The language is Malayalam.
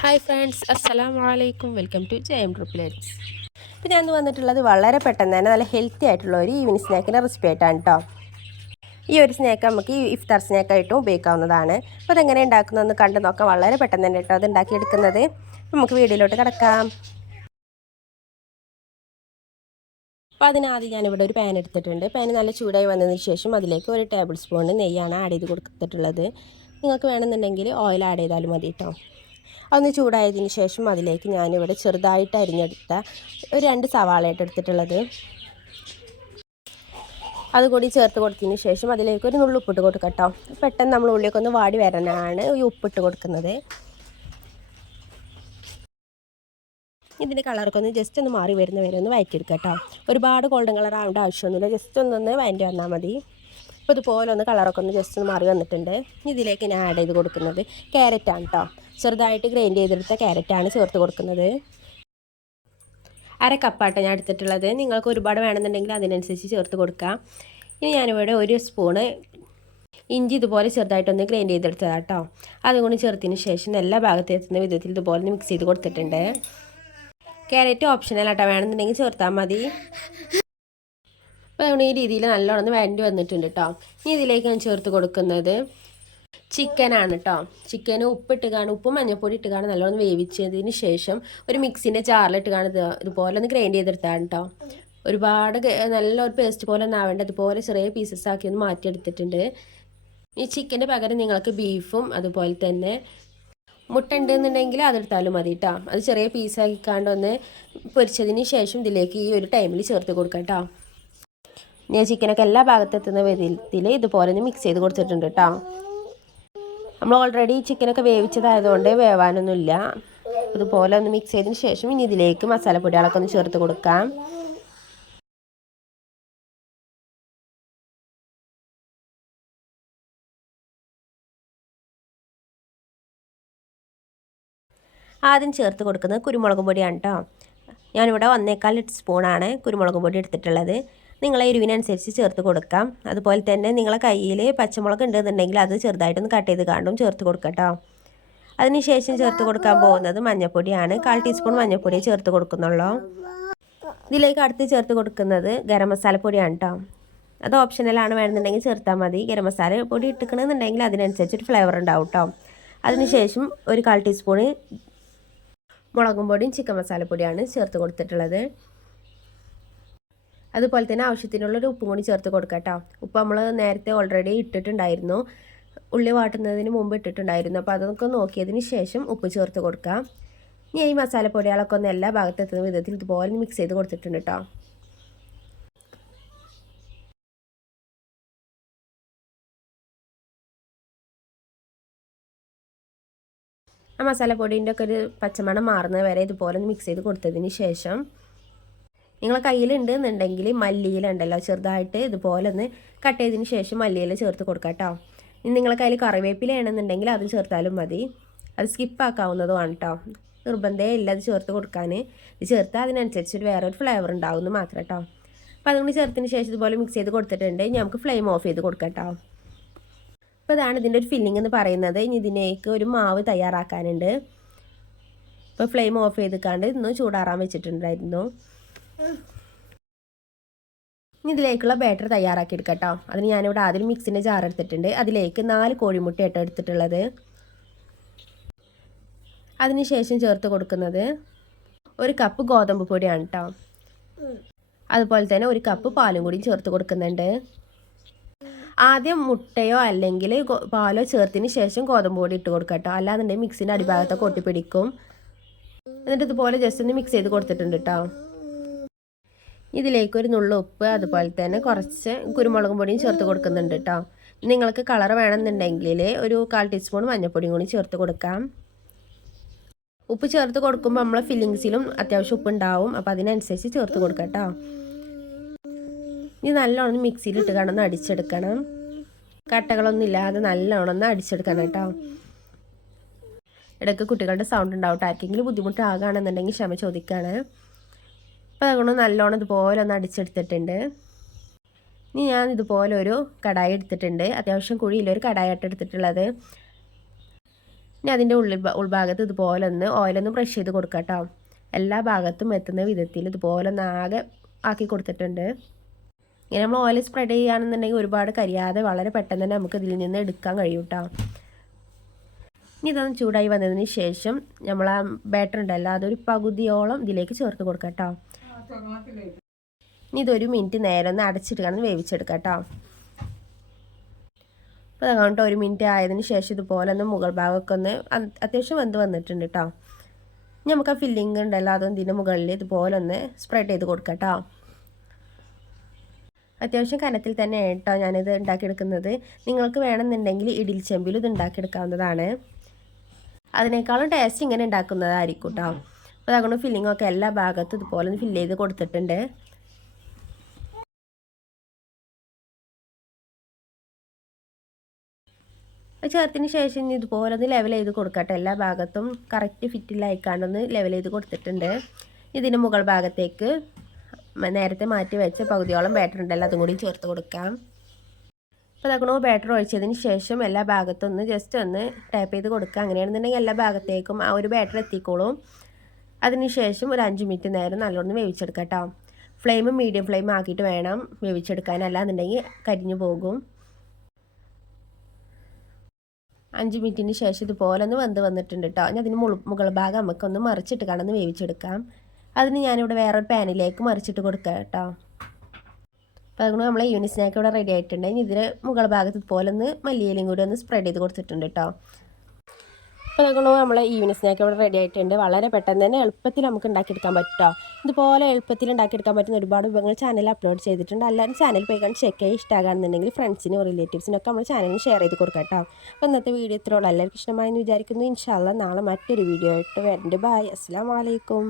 ഹായ് ഫ്രണ്ട്സ്, അസ്സലാമു അലൈക്കും. വെൽക്കം ടു ജയം ട്രിപ്ലെറ്റ്സ്. ഇപ്പോൾ ഞാൻ വന്നിട്ടുള്ളത് വളരെ പെട്ടെന്ന് തന്നെ നല്ല ഹെൽത്തി ആയിട്ടുള്ള ഒരു ഈവനിങ് സ്നാക്കിൻ്റെ റെസിപ്പി ആയിട്ടാണ് കേട്ടോ. ഈ ഒരു സ്നാക്ക് നമുക്ക് ഈ ഇഫ്താർ സ്നാക്കായിട്ടും ഉപയോഗിക്കാവുന്നതാണ്. അപ്പോൾ അതെങ്ങനെ ഉണ്ടാക്കുന്നതെന്ന് കണ്ടു നോക്കാം. വളരെ പെട്ടെന്ന് തന്നെ കേട്ടോ അത് ഉണ്ടാക്കിയെടുക്കുന്നത്. നമുക്ക് വീഡിയോയിലോട്ട് കിടക്കാം. അപ്പോൾ അതിനാദ്യം ഞാനിവിടെ ഒരു പാൻ എടുത്തിട്ടുണ്ട്. പാൻ നല്ല ചൂടായി വന്നതിന് ശേഷം അതിലേക്ക് 1 ടേബിൾ സ്പൂൺ നെയ്യാണ് ആഡ് ചെയ്ത് കൊടുത്തിട്ടുള്ളത്. നിങ്ങൾക്ക് വേണമെന്നുണ്ടെങ്കിൽ ഓയിൽ ആഡ് ചെയ്താലും മതി കേട്ടോ. അതൊന്ന് ചൂടായതിന് ശേഷം അതിലേക്ക് ഞാനിവിടെ ചെറുതായിട്ട് അരിഞ്ഞെടുത്ത ഒരു 2 സവാളയായിട്ട് എടുത്തിട്ടുള്ളത്. അതുകൂടി ചേർത്ത് കൊടുത്തതിന് ശേഷം അതിലേക്ക് ഒരു നുള്ളു ഉപ്പിട്ട് കൊടുക്കാം കേട്ടോ. പെട്ടെന്ന് നമ്മൾ ഉള്ളിലേക്ക് ഒന്ന് വാടി വരാനാണ് ഈ ഉപ്പിട്ട് കൊടുക്കുന്നത്. ഇതിൻ്റെ കളറൊക്കെ ഒന്ന് ജസ്റ്റ് ഒന്ന് മാറി വരുന്ന വരെ ഒന്ന് വഴറ്റിയെടുക്കാം കേട്ടോ. ഒരുപാട് ഗോൾഡൻ കളർ ആവേണ്ട ആവശ്യമൊന്നുമില്ല, ജസ്റ്റ് ഒന്നൊന്ന് വഴറ്റി വന്നാൽ മതി. അപ്പോൾ ഇതുപോലെ ഒന്ന് കളറൊക്കെ ഒന്ന് ജസ്റ്റ് ഒന്ന് മാറി വന്നിട്ടുണ്ട്. ഇതിലേക്ക് ഞാൻ ആഡ് ചെയ്ത് കൊടുക്കുന്നത് ക്യാരറ്റാണ് കേട്ടോ. ചെറുതായിട്ട് ഗ്രൈൻഡ് ചെയ്തെടുത്ത ക്യാരറ്റാണ് ചേർത്ത് കൊടുക്കുന്നത്. 1/2 കപ്പായിട്ട് ഞാൻ എടുത്തിട്ടുള്ളത്. നിങ്ങൾക്ക് ഒരുപാട് വേണമെന്നുണ്ടെങ്കിൽ അതിനനുസരിച്ച് ചേർത്ത് കൊടുക്കാം. ഇനി ഞാനിവിടെ 1 സ്പൂണ് ഇഞ്ചി ഇതുപോലെ ചെറുതായിട്ടൊന്ന് ഗ്രൈൻഡ് ചെയ്തെടുത്തതാണ് കേട്ടോ. അതുകൊണ്ട് ചേർത്തതിന് ശേഷം എല്ലാ ഭാഗത്തും എത്തുന്ന വിധത്തിൽ ഇതുപോലെ മിക്സ് ചെയ്ത് കൊടുത്തിട്ടുണ്ട്. ക്യാരറ്റ് ഓപ്ഷണൽ ആട്ടോ, വേണമെന്നുണ്ടെങ്കിൽ ചേർത്താൽ മതി. അപ്പോൾ അതുകൊണ്ട് ഈ രീതിയിൽ നല്ലോണം വഴണ്ടി വന്നിട്ടുണ്ട് കേട്ടോ. ഇനി ഇതിലേക്ക് ഞാൻ ചേർത്ത് കൊടുക്കുന്നത് ചിക്കനാണ് കേട്ടോ. ചിക്കന് ഉപ്പും മഞ്ഞൾപ്പൊടി ഇട്ട് കാണും നല്ലോണം വേവിച്ചതിന് ശേഷം ഒരു മിക്സിൻ്റെ ജാറിലിട്ട് കാണും ഇതുപോലെ ഒന്ന് ഗ്രൈൻഡ് ചെയ്തെടുത്താണ് കേട്ടോ. ഒരുപാട് നല്ലൊരു പേസ്റ്റ് പോലെ ഒന്നും ആവേണ്ട, അതുപോലെ ചെറിയ പീസസ് ആക്കി ഒന്ന് മാറ്റിയെടുത്തിട്ടുണ്ട്. ഈ ചിക്കൻ്റെ പകരം നിങ്ങൾക്ക് ബീഫും അതുപോലെ തന്നെ മുട്ട ഉണ്ടെന്നുണ്ടെങ്കിൽ അതെടുത്താലും മതി കേട്ടോ. അത് ചെറിയ പീസാക്കിക്കാണ്ടൊന്ന് പൊരിച്ചതിന് ശേഷം ഇതിലേക്ക് ഈ ഒരു ടൈമിൽ ചേർത്ത് കൊടുക്കാം കേട്ടോ. ഞാൻ ചിക്കനൊക്കെ എല്ലാ ഭാഗത്തെത്തുന്ന വിധത്തിൽ ഇതുപോലെ ഒന്ന് മിക്സ് ചെയ്ത് കൊടുത്തിട്ടുണ്ട് കേട്ടോ. നമ്മൾ ഓൾറെഡി ചിക്കനൊക്കെ വേവിച്ചതായതുകൊണ്ട് വേവാനൊന്നുമില്ല. ഇതുപോലെ ഒന്ന് മിക്സ് ചെയ്തതിന് ശേഷം ഇനി ഇതിലേക്ക് മസാലപ്പൊടികളൊക്കെ ഒന്ന് ചേർത്ത് കൊടുക്കാം. ആദ്യം ചേർത്ത് കൊടുക്കുന്നത് കുരുമുളക് പൊടിയാണ് കേട്ടോ. ഞാനിവിടെ 1/4 സ്പൂണാണ് കുരുമുളക് പൊടി എടുത്തിട്ടുള്ളത്. നിങ്ങളെ എരിവിനനുസരിച്ച് ചേർത്ത് കൊടുക്കാം. അതുപോലെ തന്നെ നിങ്ങളെ കയ്യിൽ പച്ചമുളക് ഉണ്ടെന്നുണ്ടെങ്കിൽ അത് ചെറുതായിട്ടൊന്ന് കട്ട് ചെയ്ത് കാണും ചേർത്ത് കൊടുക്കാം കേട്ടോ. അതിനുശേഷം ചേർത്ത് കൊടുക്കാൻ പോകുന്നത് മഞ്ഞൾപ്പൊടിയാണ്. 1/4 ടീസ്പൂൺ മഞ്ഞൾപ്പൊടി ചേർത്ത് കൊടുക്കുന്നുള്ളൂ. ഇതിലേക്ക് അടുത്ത് ചേർത്ത് കൊടുക്കുന്നത് ഗരം മസാലപ്പൊടിയാണ് കേട്ടോ. അത് ഓപ്ഷണലാണ്, വേണമെന്നുണ്ടെങ്കിൽ ചേർത്താൽ മതി. ഗരം മസാല പൊടി ഇട്ടിക്കണമെന്നുണ്ടെങ്കിൽ അതിനനുസരിച്ചൊരു ഫ്ലേവർ ഉണ്ടാവും കേട്ടോ. അതിനുശേഷം ഒരു 1/4 ടീസ്പൂൺ മുളകും പൊടിയും ചിക്കൻ മസാലപ്പൊടിയാണ് ചേർത്ത് കൊടുത്തിട്ടുള്ളത്. അതുപോലെ തന്നെ ആവശ്യത്തിനുള്ളൊരു ഉപ്പും കൂടി ചേർത്ത് കൊടുക്കാം കേട്ടോ. ഉപ്പ് നമ്മൾ നേരത്തെ ഓൾറെഡി ഇട്ടിട്ടുണ്ടായിരുന്നു, ഉള്ളി വാട്ടുന്നതിന് മുമ്പ് ഇട്ടിട്ടുണ്ടായിരുന്നു. അപ്പോൾ അതൊക്കെ നോക്കിയതിന് ശേഷം ഉപ്പ് ചേർത്ത് കൊടുക്കാം. ഇനി ഈ മസാലപ്പൊടികളൊക്കെ ഒന്ന് എല്ലാ ഭാഗത്തെത്തുന്ന വിധത്തിൽ ഇതുപോലെ മിക്സ് ചെയ്ത് കൊടുത്തിട്ടുണ്ട് കേട്ടോ. ആ മസാലപ്പൊടീൻ്റെ ഒക്കെ ഒരു പച്ചമണം മാറുന്നത് വരെ ഇതുപോലെ ഒന്ന് മിക്സ് ചെയ്ത് കൊടുത്തതിന് ശേഷം നിങ്ങളെ കയ്യിലുണ്ട് എന്നുണ്ടെങ്കിൽ മല്ലിയില ഉണ്ടല്ലോ, ചെറുതായിട്ട് ഇതുപോലെ ഒന്ന് കട്ട് ചെയ്തതിന് ശേഷം മല്ലിയില ചേർത്ത് കൊടുക്കാം കേട്ടോ. ഇനി നിങ്ങളെ കയ്യിൽ കറിവേപ്പില ആണെന്നുണ്ടെങ്കിൽ അത് ചേർത്താലും മതി. അത് സ്കിപ്പാക്കാവുന്നതുമാണ് കേട്ടോ, നിർബന്ധമേ ഇല്ല അത് ചേർത്ത് കൊടുക്കാൻ. ഇത് ചേർത്താൽ അതിനനുസരിച്ച് വേറൊരു ഫ്ലേവർ ഉണ്ടാവുമെന്ന് മാത്രം കേട്ടോ. അപ്പോൾ അതുകൊണ്ട് ചേർത്തതിന് ശേഷം ഇതുപോലെ മിക്സ് ചെയ്ത് കൊടുത്തിട്ടുണ്ട്. ഇനി നമുക്ക് ഫ്ലെയിം ഓഫ് ചെയ്ത് കൊടുക്കാം കേട്ടോ. അപ്പോൾ ഇതാണ് ഇതിൻ്റെ ഒരു ഫില്ലിംഗ് എന്ന് പറയുന്നത്. ഇനി ഇതിലേക്ക് ഒരു മാവ് തയ്യാറാക്കാനുണ്ട്. ഇപ്പോൾ ഫ്ലെയിം ഓഫ് ചെയ്തിക്കാണ്ട് ഇന്ന് ചൂടാറാൻ വെച്ചിട്ടുണ്ടായിരുന്നു. ഇനി ഇതിലേക്കുള്ള ബാറ്റർ തയ്യാറാക്കി എടുക്കാം കേട്ടോ. അതിന് ഞാനിവിടെ ആദ്യം മിക്സിൻ്റെ ജാർ എടുത്തിട്ടുണ്ട്. അതിലേക്ക് 4 കോഴിമുട്ടയായിട്ട് എടുത്തിട്ടുള്ളത്. അതിനുശേഷം ചേർത്ത് കൊടുക്കുന്നത് 1 കപ്പ് ഗോതമ്പ് പൊടിയാണ് കേട്ടോ. അതുപോലെ തന്നെ 1 കപ്പ് പാലും കൂടി ചേർത്ത് കൊടുക്കുന്നുണ്ട്. ആദ്യം മുട്ടയോ അല്ലെങ്കിൽ പാലോ ചേർത്തതിന് ശേഷം ഗോതമ്പ് പൊടി ഇട്ട് കൊടുക്കാം കേട്ടോ. അല്ലാന്നുണ്ടെങ്കിൽ മിക്സിൻ്റെ അടിഭാഗത്തൊക്കെ ഒട്ടിപ്പിടിക്കും. എന്നിട്ട് ഇതുപോലെ ജസ്റ്റ് ഒന്ന് മിക്സ് ചെയ്ത് കൊടുത്തിട്ടുണ്ട് കേട്ടോ. ഇതിലേക്ക് ഒരു നുള്ളു ഉപ്പ്, അതുപോലെ തന്നെ കുറച്ച് കുരുമുളക് പൊടിയും ചേർത്ത് കൊടുക്കുന്നുണ്ട് കേട്ടോ. നിങ്ങൾക്ക് കളർ വേണമെന്നുണ്ടെങ്കിൽ ഒരു 1/4 ടീസ്പൂൺ മഞ്ഞൾപ്പൊടിയും കൂടി ചേർത്ത് കൊടുക്കാം. ഉപ്പ് ചേർത്ത് കൊടുക്കുമ്പോൾ നമ്മളെ ഫില്ലിങ്സിലും അത്യാവശ്യം ഉപ്പ് ഉണ്ടാവും, അപ്പോൾ അതിനനുസരിച്ച് ചേർത്ത് കൊടുക്കാം കേട്ടോ. ഇനി നല്ലോണം മിക്സിയിൽ ഇട്ട് കാണുന്ന അടിച്ചെടുക്കണം. കട്ടകളൊന്നും ഇല്ലാതെ നല്ലോണം ഒന്ന് അടിച്ചെടുക്കണം കേട്ടോ. ഇടയ്ക്ക് കുട്ടികളുടെ സൗണ്ട് ഉണ്ടാവും. ആർക്കെങ്കിലും ബുദ്ധിമുട്ടാകുകയാണെന്നുണ്ടെങ്കിൽ ക്ഷമ ചോദിക്കുകയാണ്. അപ്പോൾ അതുകൊണ്ട് നല്ലോണം ഇതുപോലെ ഒന്ന് അടിച്ചെടുത്തിട്ടുണ്ട്. ഇനി ഞാൻ ഇതുപോലെ ഒരു കടായി എടുത്തിട്ടുണ്ട്. അത്യാവശ്യം കുഴിയിലൊരു കടായിട്ട് എടുത്തിട്ടുള്ളത്. ഇനി അതിൻ്റെ ഉൾഭാഗത്ത് ഇതുപോലെ ഒന്ന് ഓയിലൊന്ന് ബ്രഷ് ചെയ്ത് കൊടുക്കാം കേട്ടോ. എല്ലാ ഭാഗത്തും എത്തുന്ന വിധത്തിൽ ഇതുപോലെ ഒന്ന് ആകെ ആക്കി കൊടുത്തിട്ടുണ്ട്. ഇങ്ങനെ നമ്മൾ ഓയിൽ സ്പ്രെഡ് ചെയ്യുകയാണെന്നുണ്ടെങ്കിൽ ഒരുപാട് കരിയാതെ വളരെ പെട്ടെന്ന് തന്നെ നമുക്ക് ഇതിൽ നിന്ന് എടുക്കാൻ കഴിയും കേട്ടോ. ഇനി ഇതൊന്ന് ചൂടായി വന്നതിന് ശേഷം നമ്മൾ ആ ബാറ്റർ ഉണ്ടല്ലോ അതൊരു പകുതിയോളം ഇതിലേക്ക് ചേർത്ത് കൊടുക്കാം കേട്ടോ. ഇനി ഇതൊരു മിനിറ്റ് നേരം ഒന്ന് അടച്ചിട്ട് കാണുന്ന വേവിച്ചെടുക്കാം കേട്ടോ. അപ്പോൾ അതുകൊണ്ട് 1 മിനിറ്റ് ആയതിന് ശേഷം ഇതുപോലെ ഒന്ന് മുകൾ ഭാഗമൊക്കെ ഒന്ന് അത്യാവശ്യം വെന്ത് വന്നിട്ടുണ്ട് കേട്ടോ. ഇനി നമുക്ക് ആ ഫില്ലിങ് ഉണ്ടല്ലോ അതും ഇതിൻ്റെ മുകളിൽ ഇതുപോലെ ഒന്ന് സ്പ്രെഡ് ചെയ്ത് കൊടുക്കാം കേട്ടോ. അത്യാവശ്യം കനത്തിൽ തന്നെ കേട്ടോ ഞാനിത് ഉണ്ടാക്കിയെടുക്കുന്നത്. നിങ്ങൾക്ക് വേണമെന്നുണ്ടെങ്കിൽ ഇഡ്ഡലി ചെമ്പിൽ ഇത് ഉണ്ടാക്കിയെടുക്കാവുന്നതാണ്. അതിനേക്കാളും ടേസ്റ്റ് ഇങ്ങനെ ഉണ്ടാക്കുന്നതായിരിക്കും കേട്ടോ. അപ്പോൾ അതുകൊണ്ട് ഫില്ലിങ്ങൊക്കെ എല്ലാ ഭാഗത്തും ഇതുപോലെ ഒന്ന് ഫില്ല് ചെയ്ത് കൊടുത്തിട്ടുണ്ട്. ചേർത്തിന് ശേഷം ഇനി ഇതുപോലെ ഒന്ന് ലെവൽ ചെയ്ത് കൊടുക്കട്ടെ. എല്ലാ ഭാഗത്തും കറക്റ്റ് ഫിറ്റിലായിക്കാണ്ടൊന്ന് ലെവൽ ചെയ്ത് കൊടുത്തിട്ടുണ്ട്. ഇതിന് മുകൾ ഭാഗത്തേക്ക് നേരത്തെ മാറ്റി വെച്ച പകുതിയോളം ബാറ്റർ ഉണ്ടല്ലോ അതും കൂടി ചേർത്ത് കൊടുക്കാം. അപ്പോൾ അതൊക്കെ ബാറ്റർ ഒഴിച്ചതിന് ശേഷം എല്ലാ ഭാഗത്തും ഒന്ന് ജസ്റ്റ് ഒന്ന് ടാപ്പ് ചെയ്ത് കൊടുക്കുക. അങ്ങനെയാണെന്നുണ്ടെങ്കിൽ എല്ലാ ഭാഗത്തേക്കും ആ ഒരു ബാറ്റർ എത്തിക്കോളും. അതിനുശേഷം ഒരു 5 മിനിറ്റ് നേരം നല്ലോണം വേവിച്ചെടുക്കാം കേട്ടോ. ഫ്ലെയിം മീഡിയം ഫ്ലെയിം ആക്കിയിട്ട് വേണം വേവിച്ചെടുക്കാൻ, അല്ലാന്നുണ്ടെങ്കിൽ കരിഞ്ഞു പോകും. 5 മിനിറ്റിന് ശേഷം ഇതുപോലെ ഒന്ന് വന്നിട്ടുണ്ട് കേട്ടോ. ഇനി അതിന് മുകൾ ഭാഗം നമുക്കൊന്ന് മറിച്ചിട്ട് കാണുന്ന വേവിച്ചെടുക്കാം. അതിന് ഞാനിവിടെ വേറൊരു പാനിലേക്ക് മറിച്ചിട്ട് കൊടുക്കാം കേട്ടോ. അപ്പോൾ അതുകൊണ്ട് നമ്മളെ ഈവനിങ് സ്നാക്ക് ഇവിടെ റെഡി ആയിട്ടുണ്ട്. ഇനി ഇതിന് മുകൾ ഭാഗത്ത് ഇതുപോലെ ഒന്ന് മല്ലിയിലയും കൂടി ഒന്ന് സ്പ്രെഡ് ചെയ്ത് കൊടുത്തിട്ടുണ്ട് കേട്ടോ. അപ്പോൾ നമ്മളെ ഈവനിങ് സ്നാക്ക് ഇവിടെ റെഡി ആയിട്ടുണ്ട്. വളരെ പെട്ടെന്ന് തന്നെ എളുപ്പത്തിൽ നമുക്ക് ഉണ്ടാക്കിയെടുക്കാൻ പറ്റും. ഇതുപോലെ എളുപ്പത്തിൽ ഉണ്ടാക്കിയെടുക്കാൻ പറ്റുന്ന ഒരുപാട് വിഭവങ്ങൾ ചാനലിൽ അപ്ലോഡ് ചെയ്തിട്ടുണ്ട്. എല്ലാവരും ചാനൽ പോയി കണ്ട് ചെക്ക് ചെയ്യുക. ഇഷ്ടമാകുന്നുണ്ടെങ്കിൽ ഫ്രണ്ട്സിനും റിലേറ്റീവ്സിനൊക്കെ നമ്മൾ ചാനലിൽ ഷെയർ ചെയ്ത് കൊടുക്കാം കേട്ടോ. അപ്പോൾ ഇന്നത്തെ വീഡിയോ ഇത്രയുള്ള എല്ലാവർക്കും ഇഷ്ടമായെന്ന് വിചാരിക്കുന്നു. ഇൻഷാ അല്ലാഹ് നാളെ മറ്റൊരു വീഡിയോ ആയിട്ട് വരുന്നുണ്ട്. ബൈ, അസ്സലാമു അലൈക്കും.